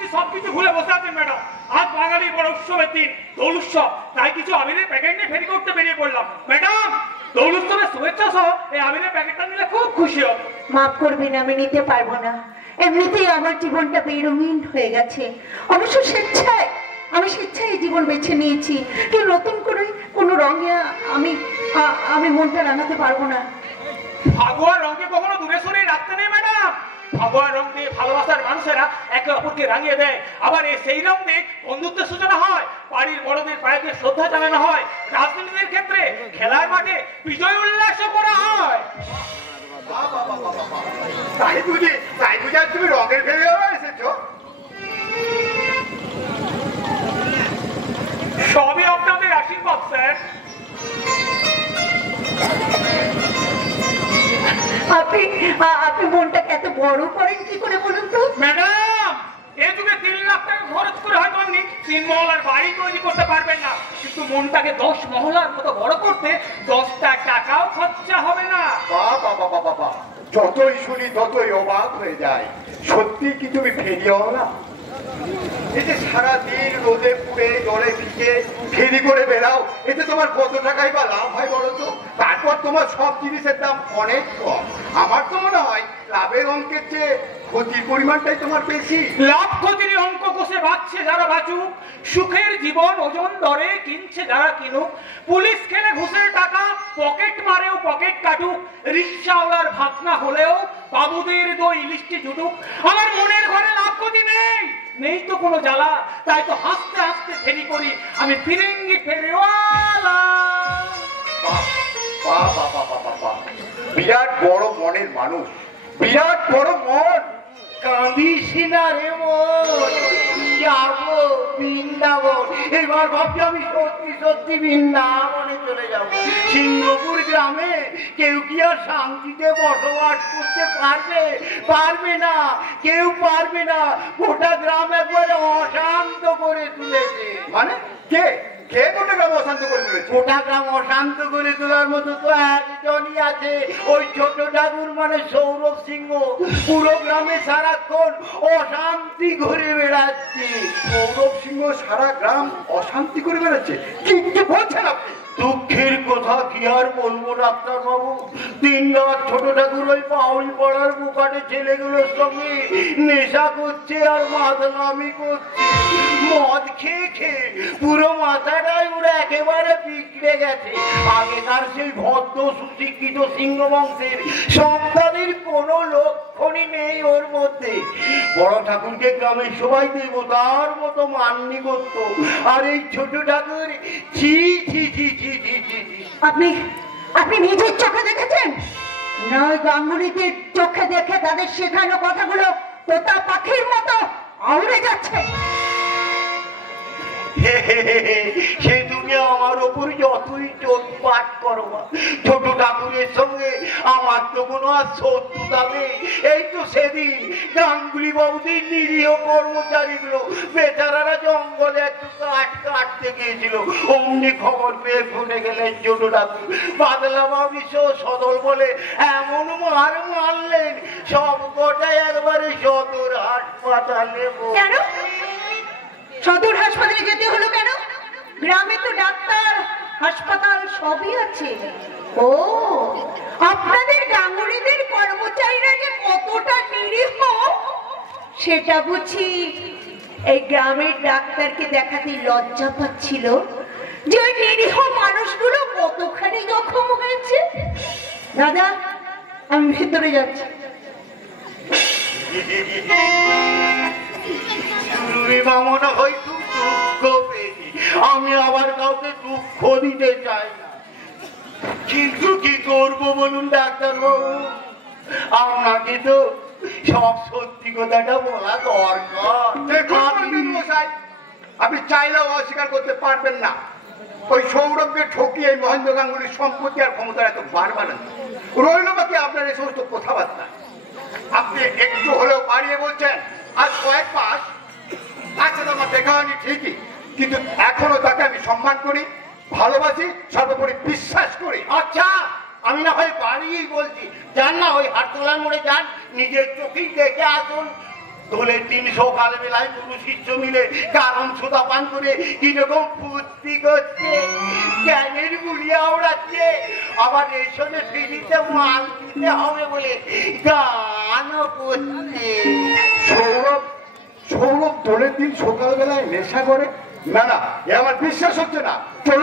দেখছি সবকিছু ভুলে বসে আছেন ম্যাডাম। আজ বাঙালি বড় উৎসবের দিন, দোল উৎসব, তাই কিছু আবিরের প্যাকেট নিয়ে ফেরি করতে বেরিয়ে পড়লাম। ম্যাডাম, দোল উৎসবের শুভেচ্ছা সহ এই আবিরের প্যাকেটটা নিলে খুব খুশি হব। মাফ করবেন, আমি নিতে পারবো না। এমনিতেই আমার জীবনটা বেরঙিন হয়ে গেছে। অবশ্য আমি স্বেচ্ছায় জীবন বেছে নিয়েছি, কেউ নতুন করে কোনো রঙে আমি মনটা রাঙাতে পারবো না। ফাগুয়ার রঙকে কখনো দূরে সরিয়ে রাখতে নেই ম্যাডাম। ফাগুয়ার রং দিয়ে ভালোবাসার মানুষেরা একে অপরকে রাঙিয়ে দেয়, আবার সেই রং দিয়ে বন্ধুত্বের সূচনা হয়, বাড়ির বড়দের পায়ে শ্রদ্ধা জানানো হয়, রাজনীতির ক্ষেত্রে খেলার মাঠে বিজয় উল্লাস করা হয়। তাই বুঝি আর তুমি রঙের ফেলে এসেছো? সবই আপনাদের আশীর্বাদ স্যার। আপনি মনটাকে এত বড় করেন কি করে বলুন তো? ম্যাডাম, এই যুগে 3 লাখ টাকা খরচ করে হয়তো আপনি 3 মহলার বাড়ি তৈরি করতে পারবেন না, কিন্তু মনটাকে 10 মহলার মতো বড় করতে 10টা টাকাও খরচা হবে না। বাবা, যতই শুনি ততই অবাক হয়ে যায়। সত্যি কি তুমি ফেরিও না? এই যে সারাদিন রোদে পুড়ে জলে ভিজে ফেরি করে বেড়াও, এতে তোমার কত টাকাই বা লাভ হয় বলো তো? তারপর তোমার সব জিনিসের দাম অনেক কম। আমার তো মনে হয় লাভের অঙ্কের চেয়ে ক্ষতির পরিমাণটাই তোমার বেশি। লাভ ক্ষতির অঙ্ক কষে বাঁচছে যারা বাঁচুক, সুখের জীবন ওজন দরে কিনছে যারা কিনুক, পুলিশ খেলে ঘুষের টাকা পকেট মারেও পকেট কাটুক, রিক্সাওয়ালার ভাতনা হলেও বাবুদের দই ইলিশটি জুটুক, আমার মনের ঘরে লাভ ক্ষতি নেই তো কোনো জ্বালা, তাই তো হাসতে হাসতে ফেরি করি আমি ফিরেঙ্গি ফেরিওয়ালা। বিরাট বড় মনের মানুষ, বিরাট বড় মন। কাঁদিস না রে মন, যাবো বৃন্দাবন। এবার ভাবছি আমি সত্যি বৃন্দাবনে চলে যাবো। সিংহপুর গ্রামে কেউ কি আর শান্তিতে বসবাস করতে পারবে না, কেউ পারবে না। গোটা গ্রাম একবারে অশান্ত করে তুলেছে। মানে কে গোটা গ্রাম অশান্ত করে তুলেছে? গোটা গ্রাম অশান্ত করে তোলার মতো তো একজনই আছে, ওই ছোট ঠাকুর মানে সৌরভ সিংহ। পুরো গ্রামে সারাক্ষণ অশান্তি ঘুরে বেড়াচ্ছে। সৌরভ সিংহ সারা গ্রাম অশান্তি করে বেড়াচ্ছে? কি বলছেন আপনি? দুঃখের কথা কি আর বলবো ডাক্তার বাবু, 3 রাত ছোট ঠাকুর ওই পাউল পড়ার বুকাটে ছেলেগুলোর সঙ্গে নেশা করছে আর মাতলামি করছে। মদ খেয়ে পুরো মাথাটাই ওরা একেবারে বিগড়ে গেছে। আগেকার সেই ভদ্র সুশিক্ষিত সিংহ বংশের সন্তানের কোনো লক্ষণই নেই ওর মধ্যে। বড় ঠাকুরকে গ্রামের সবাই দেবতার মতো মান্যি করত, আর এই ছোট ঠাকুর ছি ছি ছি ছি ছি ছি। আপনি নিজের চোখে দেখেছেন? নয় গাঙ্গুলিদের চোখে দেখে তাদের শেখানো কথাগুলো তোতা পাখির মতো আউড়ে যাচ্ছে। সে তুমি আমার ওপর যতই চোট পাঠ করো, ছোট ঠাকুরের সঙ্গে আমার তো কোনো আর শত্রুতা নেই। এই তো সেদিন গাঙ্গুলি বাবুদের নিরীহ কর্মচারীগুলো বেচারারা জঙ্গলে একটু কাঠ কাটতে গিয়েছিল, অমনি খবর পেয়ে ফুটে গেলেন ছোট ঠাকুর। বাদলা বাবু সদল বলে এমন মারলেন সব কটাই একবারে সদর হাসপাতালে। কেন সদর হাসপাতালে যেতে হলো কেন? গ্রামে তো ডাক্তার হাসপাতাল সবই আছে। ও, আপনাদের গাঙ্গুলিদের কর্মচারীরা যে কতটা নিরীহ সেটা বুঝি এই গ্রামের ডাক্তারকে দেখাতে লজ্জা পাচ্ছিল যে ওই নিরীহ মানুষগুলো কতখানি জখম হয়েছে। দাদা, আমি ভেতরে যাচ্ছি। মনে হয়তো দুঃখ পেয়েছি, আমি আবার কাউকে দুঃখ দিতে চাই না, কিন্তু কি করবো বলুন ডাক্তার বাবু? আপনাকে তো সব সত্যি কথাটা বলা দরকার। আপনি চাইলেও অস্বীকার করতে পারবেন না, ওই সৌরভকে ঠকিয়ে এই মহেন্দ্র গাঙ্গুলির সম্পত্তি আর ক্ষমতা এত বাড়ান রইল বাকি আপনার এই সমস্ত কথাবার্তা। আপনি একটু হলেও বাড়িয়ে বলছেন আজ কয়েক মাস তার সাথে আমার দেখা হয়নি ঠিকই, কিন্তু এখনো তাকে আমি সম্মান করি, ভালোবাসি, সর্বোপরি বিশ্বাস করি। আচ্ছা, আমি না হয় বাড়িয়েই বলছি, যান না ওই হাটতলার মোড়ে যান, নিজের চোখেই দেখে আসুন। দোলের দিন সকাল বেলায় গুরু শিষ্য মিলে কারণ সোদা পান করে কিরকম ফুর্তি করছে, জ্ঞানের গুলিয়া ওড়াচ্ছে, আবার রেশনে ফিরিতে মাল দিতে হবে বলে গানও করছে। সৌরভ সৌরভ দোলের দিন সকালবেলায় নেশা করে? না না, এ আমার বিশ্বাস হচ্ছে না। চলুন